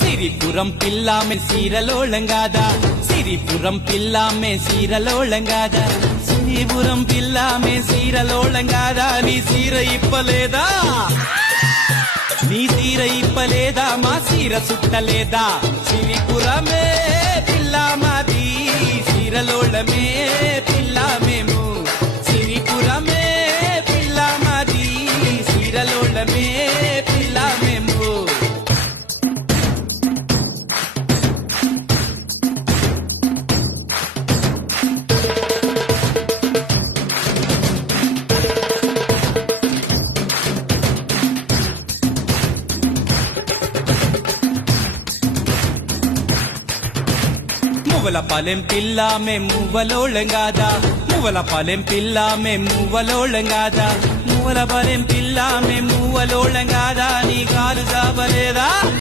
సిరిపురం పిల్లామె సీరలోళంగాదా సిరిపురం పిల్లామె సీరలోళంగాదా సిరిపురం పిల్లామె సీరలోళంగాదా నీ సీర ఇప్పలేదా నీ సీర ఇప్పలేదా మా సీర సుట్టలేదా సిరిపురమే పిల్లామాది సీరలోళమే పిల్లామేము సిరిపురమే పిల్లామాది సీరలోళమే పిల్లామేము మువ్వలపాలెం పిల్లామె మువ్వలోళంగాదా మువ్వలపాలెం పిల్లామె మువ్వలోళంగాదా మువ్వలపాలెం పిల్లామె మువ్వలోళంగాదా నీ కాలు జాబలేదా